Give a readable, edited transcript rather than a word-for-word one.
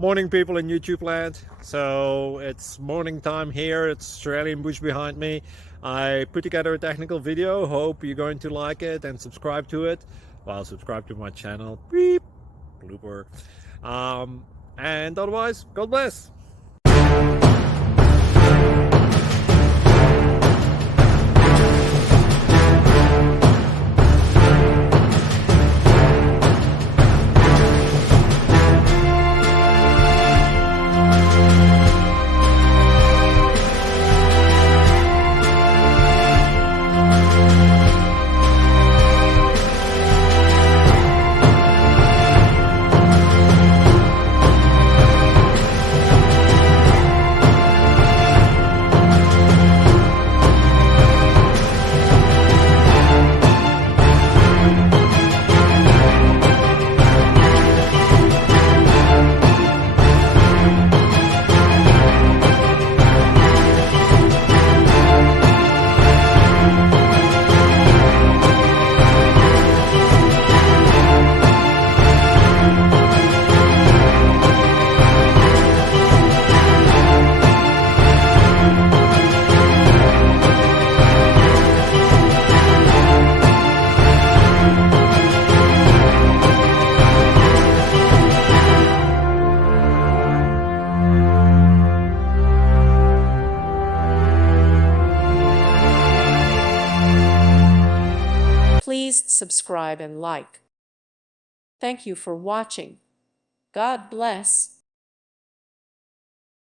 Morning, people in YouTube land. So it's morning time here. It's Australian bush behind me. I put together a technical video. Hope you're going to like it and subscribe to it. Well, subscribe to my channel. Beep. Blooper. And otherwise, God bless. Please subscribe and like. Thank you for watching. God bless.